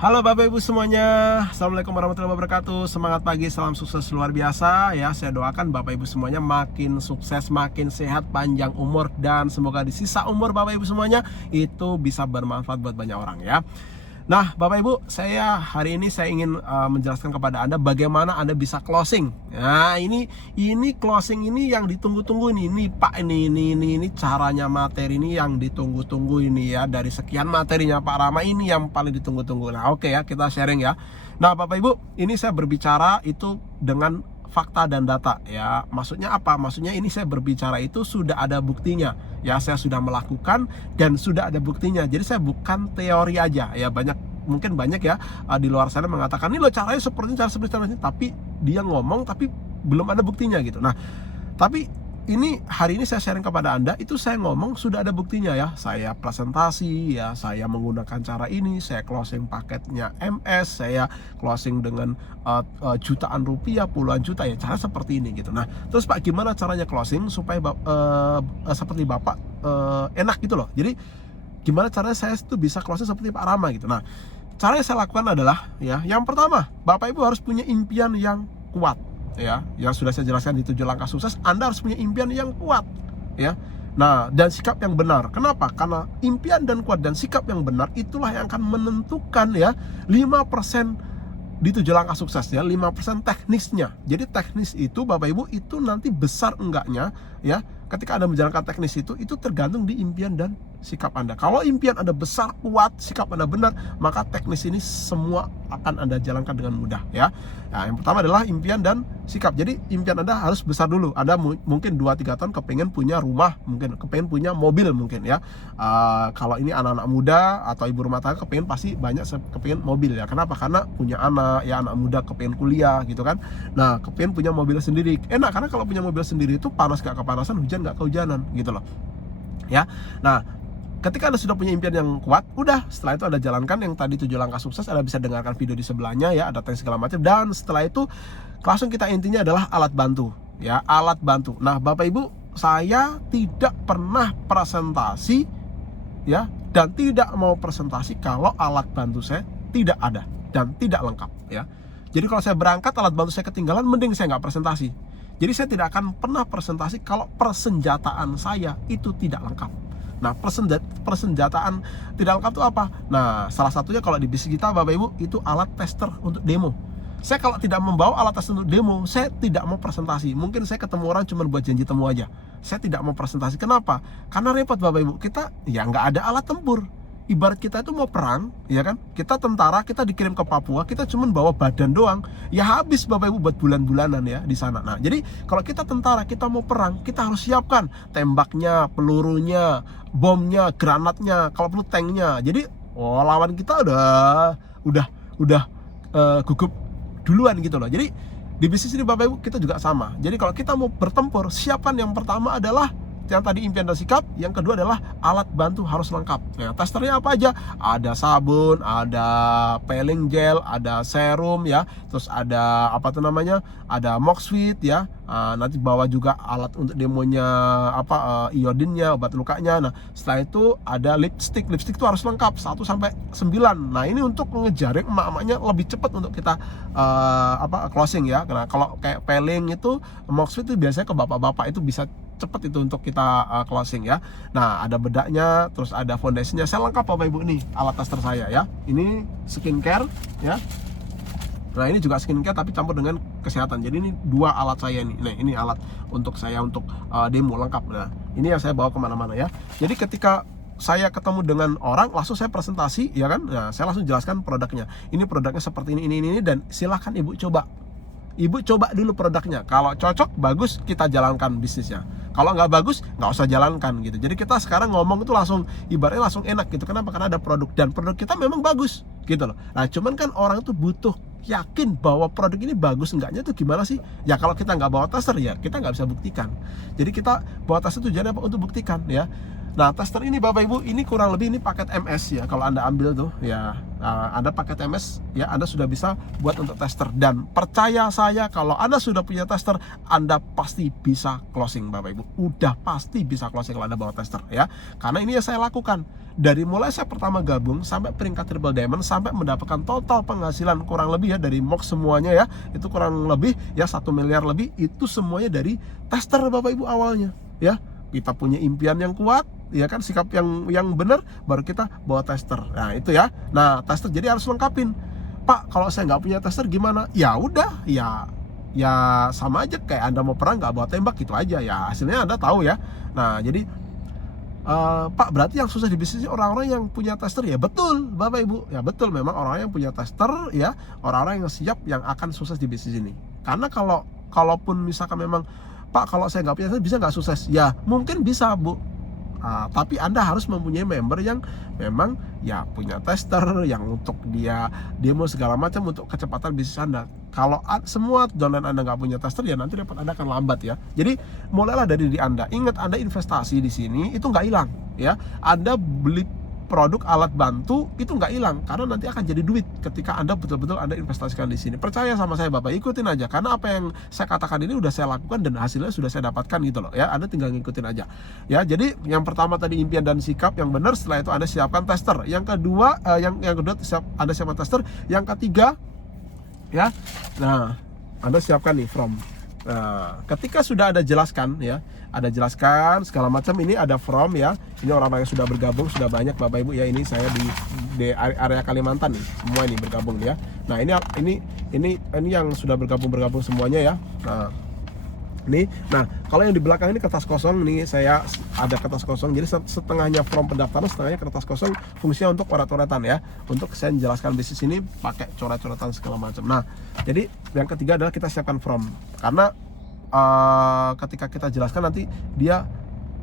Halo Bapak Ibu semuanya, Assalamualaikum warahmatullahi wabarakatuh. Semangat pagi, salam sukses luar biasa ya. Saya doakan Bapak Ibu semuanya makin sukses, makin sehat, panjang umur, dan semoga di sisa umur Bapak Ibu semuanya itu bisa bermanfaat buat banyak orang ya. Nah Bapak Ibu, hari ini saya ingin menjelaskan kepada Anda bagaimana Anda bisa closing. Nah ini closing ini yang ditunggu-tunggu ini Pak, ini caranya materi ini yang ditunggu-tunggu ini ya. Dari sekian materinya Pak Rama, ini yang paling ditunggu-tunggu. Nah oke ya, kita sharing ya. Nah Bapak Ibu, ini saya berbicara itu dengan fakta dan data ya. Maksudnya apa? Maksudnya ini saya berbicara itu sudah ada buktinya ya. Saya sudah melakukan dan sudah ada buktinya. Jadi saya bukan teori aja ya. Mungkin banyak ya di luar sana mengatakan ini loh caranya seperti ini, tapi dia ngomong tapi belum ada buktinya gitu. Nah, tapi hari ini saya sharing kepada Anda, itu saya ngomong sudah ada buktinya ya. Saya presentasi ya, saya menggunakan cara ini, saya closing paketnya MS, saya closing dengan jutaan rupiah, puluhan juta ya, cara seperti ini gitu. Nah, terus Pak, gimana caranya closing supaya seperti Bapak enak gitu loh. Jadi gimana caranya saya itu bisa closing seperti Pak Rama gitu. Nah, cara yang saya lakukan adalah ya, yang pertama, Bapak Ibu harus punya impian yang kuat ya, yang sudah saya jelaskan di 7 langkah sukses. Anda harus punya impian yang kuat ya. Nah, dan sikap yang benar. Kenapa? Karena impian dan kuat dan sikap yang benar itulah yang akan menentukan ya 5% di 7 langkah sukses ya, 5% teknisnya. Jadi teknis itu Bapak Ibu itu nanti besar enggaknya ya, ketika Anda menjalankan teknis itu tergantung di impian dan sikap Anda. Kalau impian Anda besar, kuat, sikap Anda benar, maka teknis ini semua akan Anda jalankan dengan mudah ya. Nah, yang pertama adalah impian dan sikap. Jadi impian Anda harus besar dulu. Anda mungkin 2-3 tahun kepengen punya rumah, mungkin kepengen punya mobil mungkin ya. Kalau ini anak-anak muda atau ibu rumah tangga kepengen pasti banyak kepengen mobil ya. Kenapa? Karena punya anak ya, anak muda kepengen kuliah gitu kan. Nah, kepengen punya mobil sendiri. Enak karena kalau punya mobil sendiri itu panas gak kepanasan, hujan gak kehujanan gitu loh ya. Nah, ketika Anda sudah punya impian yang kuat, udah setelah itu Anda jalankan yang tadi 7 langkah sukses. Anda bisa dengarkan video di sebelahnya ya, ada teks segala macam. Dan setelah itu langsung kita intinya adalah alat bantu ya, alat bantu. Nah Bapak Ibu, saya tidak pernah presentasi ya, dan tidak mau presentasi kalau alat bantu saya tidak ada dan tidak lengkap ya. Jadi kalau saya berangkat alat bantu saya ketinggalan, mending saya nggak presentasi. Jadi saya tidak akan pernah presentasi kalau persenjataan saya itu tidak lengkap. Nah, persenjataan tidak lengkap itu apa? Nah, salah satunya kalau di bisnis kita Bapak Ibu itu alat tester untuk demo. Saya kalau tidak membawa alat tester untuk demo, saya tidak mau presentasi. Mungkin saya ketemu orang cuma buat janji temu aja. Saya tidak mau presentasi. Kenapa? Karena repot Bapak Ibu. Kita ya nggak ada alat tempur. Ibarat kita itu mau perang, ya kan? Kita tentara, kita dikirim ke Papua, kita cuma bawa badan doang. Ya habis Bapak Ibu buat bulan-bulanan ya di sana. Nah, jadi kalau kita tentara, kita mau perang, kita harus siapkan tembaknya, pelurunya, bomnya, granatnya, kalau perlu tanknya. Jadi, lawan kita udah gugup duluan gitu loh. Jadi di bisnis ini Bapak Ibu kita juga sama. Jadi kalau kita mau bertempur, siapkan yang pertama adalah yang tadi impian dan sikap, yang kedua adalah alat bantu harus lengkap. Nah, testernya apa aja? Ada sabun, ada peeling gel, ada serum ya, terus ada ada moxfit ya. Nanti bawa juga alat untuk demonya iodinnya, obat lukanya. Nah, setelah itu ada lipstick itu harus lengkap 1 sampai 9. Nah, ini untuk ngejaring emak-emaknya lebih cepat untuk kita closing ya. Karena kalau kayak peeling itu, moxfit itu biasanya ke bapak-bapak itu bisa cepat itu untuk kita closing ya. Nah, ada bedaknya, terus ada foundationnya. Saya lengkap Bapak Ibu nih alat tester saya ya. Ini skincare ya. Nah, ini juga skincare tapi campur dengan kesehatan. Jadi ini 2 alat saya nih. Nah, ini alat untuk saya untuk demo lengkap. Nah, ini yang saya bawa kemana-mana ya. Jadi ketika saya ketemu dengan orang, langsung saya presentasi ya kan. Nah, saya langsung jelaskan produknya. Ini produknya seperti ini dan silahkan Ibu coba. Ibu coba dulu produknya. Kalau cocok, bagus, kita jalankan bisnisnya. Kalau nggak bagus, nggak usah jalankan gitu. Jadi kita sekarang ngomong itu langsung, ibaratnya langsung enak gitu. Kenapa? Karena ada produk dan produk kita memang bagus gitu loh. Nah, cuman kan orang itu butuh yakin bahwa produk ini bagus enggaknya tuh gimana sih? Ya kalau kita nggak bawa tester ya kita nggak bisa buktikan. Jadi kita bawa tester tujuannya apa? Untuk buktikan ya. Nah, tester ini Bapak Ibu, ini kurang lebih ini paket MS ya. Kalau Anda ambil tuh ya, Anda paket MS ya, Anda sudah bisa buat untuk tester. Dan percaya saya, kalau Anda sudah punya tester, Anda pasti bisa closing Bapak Ibu. Udah pasti bisa closing kalau Anda bawa tester ya. Karena ini yang saya lakukan. Dari mulai saya pertama gabung sampai peringkat triple diamond, sampai mendapatkan total penghasilan kurang lebih ya dari MOX semuanya ya, itu kurang lebih ya 1 miliar lebih, itu semuanya dari tester Bapak Ibu awalnya ya. Kita punya impian yang kuat, ya kan, sikap yang benar, baru kita bawa tester. Nah itu ya. Nah tester jadi harus lengkapin. Pak, kalau saya nggak punya tester gimana? Ya udah, ya sama aja kayak Anda mau perang nggak bawa tembak gitu aja ya. Hasilnya Anda tahu ya. Nah jadi Pak, berarti yang susah di bisnis orang-orang yang punya tester. Ya betul Bapak Ibu, ya betul, memang orang yang punya tester ya, orang-orang yang siap yang akan sukses di bisnis ini. Karena kalaupun misalkan memang, Pak, kalau saya nggak punya tester bisa nggak sukses? Ya mungkin bisa Bu, tapi Anda harus mempunyai member yang memang ya punya tester, yang untuk dia demo segala macam untuk kecepatan bisnis Anda. Kalau semua downline Anda nggak punya tester, ya nanti repot Anda akan lambat ya. Jadi mulailah dari diri Anda. Ingat, Anda investasi di sini itu nggak hilang ya. Anda beli produk alat bantu itu nggak hilang, karena nanti akan jadi duit ketika Anda betul-betul Anda investasikan di sini. Percaya sama saya Bapak, ikutin aja, karena apa yang saya katakan ini udah saya lakukan dan hasilnya sudah saya dapatkan gitu loh ya. Anda tinggal ngikutin aja ya. Jadi yang pertama tadi impian dan sikap yang benar, setelah itu Anda siapkan tester. Yang kedua Anda siapkan tester. Yang ketiga ya, nah Anda siapkan nih from. Nah, ketika sudah ada jelaskan ya, ada jelaskan segala macam, ini ada from ya. Ini orang-orang yang sudah bergabung, sudah banyak Bapak Ibu ya. Ini saya di area Kalimantan nih, semua ini bergabung ya. Nah, ini yang sudah bergabung semuanya ya. Nah, kalau yang di belakang ini kertas kosong nih, saya ada kertas kosong. Jadi setengahnya from pendaftaran, setengahnya kertas kosong, fungsinya untuk coret-coretan ya. Untuk saya menjelaskan bisnis ini pakai coret-coretan segala macam. Nah, jadi yang ketiga adalah kita siapkan from. Karena ketika kita jelaskan nanti dia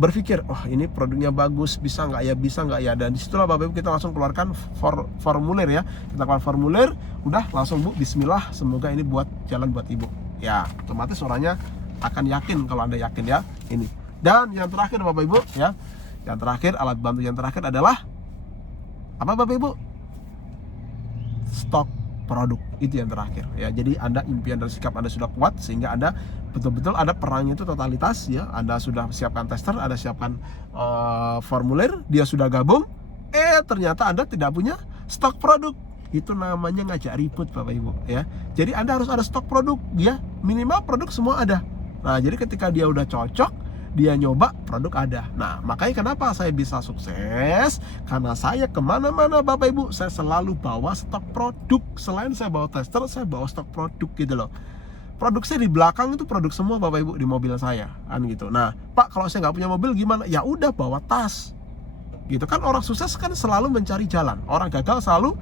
berpikir, oh ini produknya bagus, bisa nggak ya, dan disitulah Bapak Ibu kita langsung keluarkan formulir ya. Kita keluar formulir, udah langsung Bu, bismillah, semoga ini buat jalan buat Ibu ya. Otomatis orangnya akan yakin kalau Anda yakin ya ini. Dan yang terakhir Bapak Ibu ya, yang terakhir, alat bantu yang terakhir adalah apa Bapak Ibu? Stok produk, itu yang terakhir ya. Jadi Anda impian dan sikap Anda sudah kuat sehingga Anda betul-betul ada perangnya itu totalitas ya. Anda sudah siapkan tester, Anda siapkan formulir, dia sudah gabung, ternyata Anda tidak punya stok produk. Itu namanya ngajak ribut Bapak Ibu ya. Jadi Anda harus ada stok produk ya, minimal produk semua ada. Nah, jadi ketika dia udah cocok, dia nyoba, produk ada. Nah, makanya kenapa saya bisa sukses, karena saya kemana-mana Bapak Ibu, saya selalu bawa stok produk. Selain saya bawa tester, saya bawa stok produk gitu loh. Produk saya di belakang itu produk semua Bapak Ibu, di mobil saya kan gitu. Nah, Pak, kalau saya nggak punya mobil gimana? Ya udah, bawa tas gitu kan. Orang sukses kan selalu mencari jalan, orang gagal selalu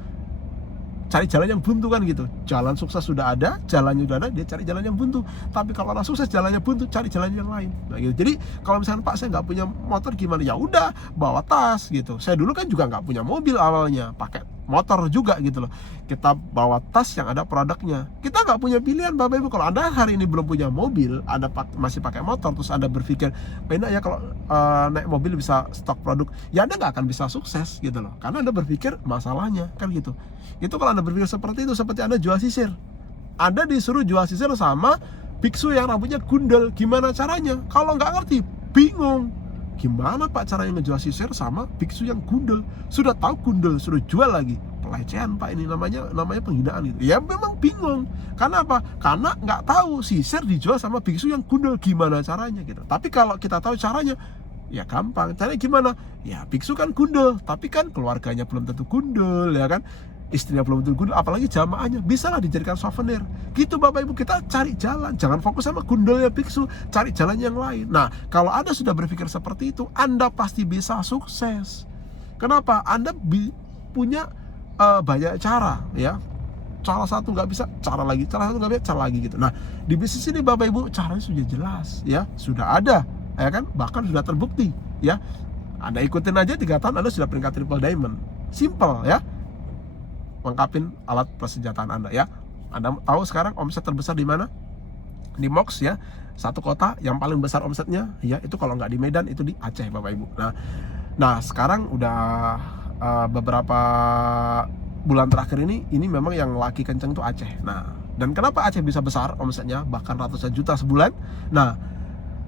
cari jalan yang buntu kan gitu. Jalan sukses sudah ada, jalannya sudah ada, dia cari jalan yang buntu. Tapi kalau orang sukses jalannya buntu, cari jalan yang lain. Nah, gitu. Jadi kalau misalnya Pak, saya nggak punya motor gimana? Ya udah, bawa tas gitu. Saya dulu kan juga nggak punya mobil awalnya, pakai motor juga gitu loh. Kita bawa tas yang ada produknya. Kita nggak punya pilihan Bapak Ibu. Kalau Anda hari ini belum punya mobil, Anda masih pakai motor, terus Anda berpikir, enak ya kalau naik mobil bisa stok produk, ya Anda nggak akan bisa sukses gitu loh. Karena Anda berpikir masalahnya kan gitu. Itu kalau Anda berpikir seperti itu, seperti Anda jual sisir. Anda disuruh jual sisir sama biksu yang rambutnya gundel. Gimana caranya? Kalau nggak ngerti, bingung. Gimana Pak caranya ngejual sisir sama biksu yang gundel? Sudah tahu gundel, suruh jual lagi. Pelecehan Pak, ini namanya penghinaan gitu. Ya memang bingung. Karena apa? Karena nggak tahu sisir dijual sama biksu yang gundel. Gimana caranya gitu. Tapi kalau kita tahu caranya, ya gampang. Caranya gimana? Ya biksu kan gundel, tapi kan keluarganya belum tentu gundel ya kan. Istrinya belum tentu gundel, apalagi jamaahnya, bisa lah dijadikan souvenir gitu Bapak Ibu. Kita cari jalan, jangan fokus sama gundelnya biksu, cari jalan yang lain. Nah, kalau Anda sudah berpikir seperti itu, Anda pasti bisa sukses. Kenapa? Anda punya banyak cara ya. Cara satu nggak bisa, cara lagi, cara satu nggak bisa, cara lagi gitu. Nah, di bisnis ini Bapak Ibu caranya sudah jelas ya, sudah ada ya kan, bahkan sudah terbukti ya. Anda ikutin aja 3 tahun Anda sudah peringkat triple diamond. Simple ya. Lengkapin alat persenjataan Anda ya. Anda tahu sekarang omset terbesar di mana? Di MOX ya. Satu kota yang paling besar omsetnya ya, itu kalau nggak di Medan itu di Aceh Bapak Ibu. Nah, Nah sekarang udah beberapa bulan terakhir ini memang yang lagi kenceng tuh Aceh. Nah, dan kenapa Aceh bisa besar omsetnya bahkan ratusan juta sebulan? Nah,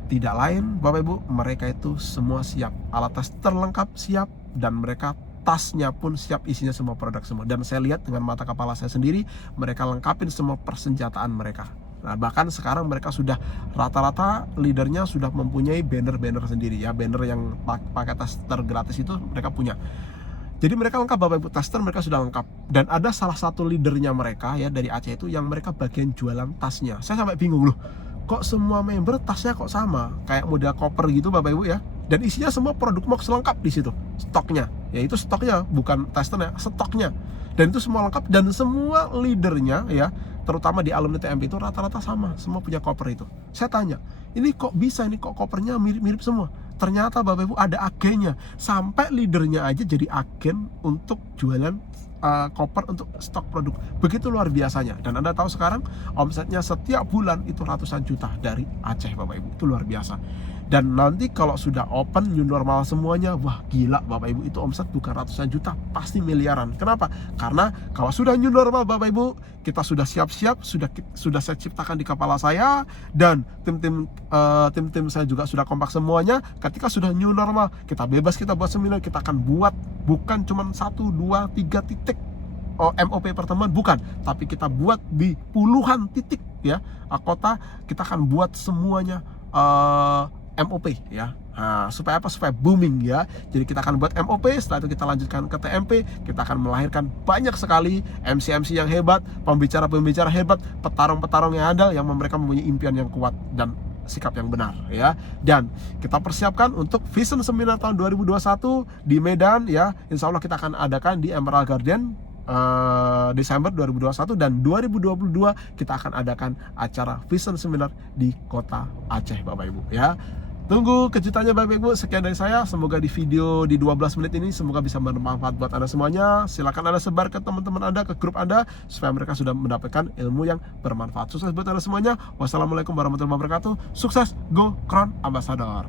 tidak lain Bapak Ibu, mereka itu semua siap, alat tas terlengkap siap, dan mereka tasnya pun siap, isinya semua produk semua. Dan saya lihat dengan mata kepala saya sendiri, mereka lengkapin semua persenjataan mereka. Nah, bahkan sekarang mereka sudah rata-rata leadernya sudah mempunyai banner-banner sendiri ya, banner yang pakai tas tergratis itu mereka punya. Jadi mereka lengkap Bapak Ibu, tester mereka sudah lengkap. Dan ada salah satu leadernya mereka ya dari Aceh itu yang mereka bagian jualan tasnya. Saya sampai bingung loh, kok semua member tasnya kok sama, kayak model koper gitu Bapak Ibu ya. Dan isinya semua produk Mox lengkap di situ, stoknya. Ya itu stoknya, bukan testernya, stoknya. Dan itu semua lengkap, dan semua leadernya ya, terutama di alumni TMP itu rata-rata sama, semua punya koper itu. Saya tanya, ini kok bisa, ini kok kopernya mirip-mirip semua? Ternyata Bapak Ibu ada agennya, sampai leadernya aja jadi agen untuk jualan koper untuk stok produk. Begitu luar biasanya. Dan Anda tahu sekarang omsetnya setiap bulan itu ratusan juta dari Aceh Bapak Ibu. Itu luar biasa. Dan nanti kalau sudah open new normal semuanya, wah gila Bapak Ibu, itu omset bukan ratusan juta, pasti miliaran. Kenapa? Karena kalau sudah new normal Bapak Ibu, kita sudah siap-siap, sudah saya ciptakan di kepala saya, dan tim saya juga sudah kompak semuanya. Ketika sudah new normal, kita bebas, kita buat seminar, kita akan buat bukan cuma 1, 2, 3 titik MOP pertemuan, bukan, tapi kita buat di puluhan titik ya kota. Kita akan buat semuanya MOP ya. Nah, supaya apa? Supaya booming ya. Jadi kita akan buat MOP, setelah itu kita lanjutkan ke TMP, kita akan melahirkan banyak sekali MC-MC yang hebat, pembicara-pembicara hebat, petarung-petarung yang andal, yang mereka mempunyai impian yang kuat dan sikap yang benar ya. Dan kita persiapkan untuk Vision Seminar tahun 2021 di Medan ya. Insya Allah kita akan adakan di Emerald Garden Desember 2021, dan 2022 kita akan adakan acara Vision Seminar di kota Aceh Bapak Ibu ya. Tunggu kejutannya Bapak Ibu. Sekian dari saya, semoga di video di 12 menit ini semoga bisa bermanfaat buat Anda semuanya. Silakan Anda sebar ke teman-teman Anda, ke grup Anda, supaya mereka sudah mendapatkan ilmu yang bermanfaat. Sukses buat Anda semuanya. Wassalamualaikum warahmatullahi wabarakatuh. Sukses, go Crown Ambassador.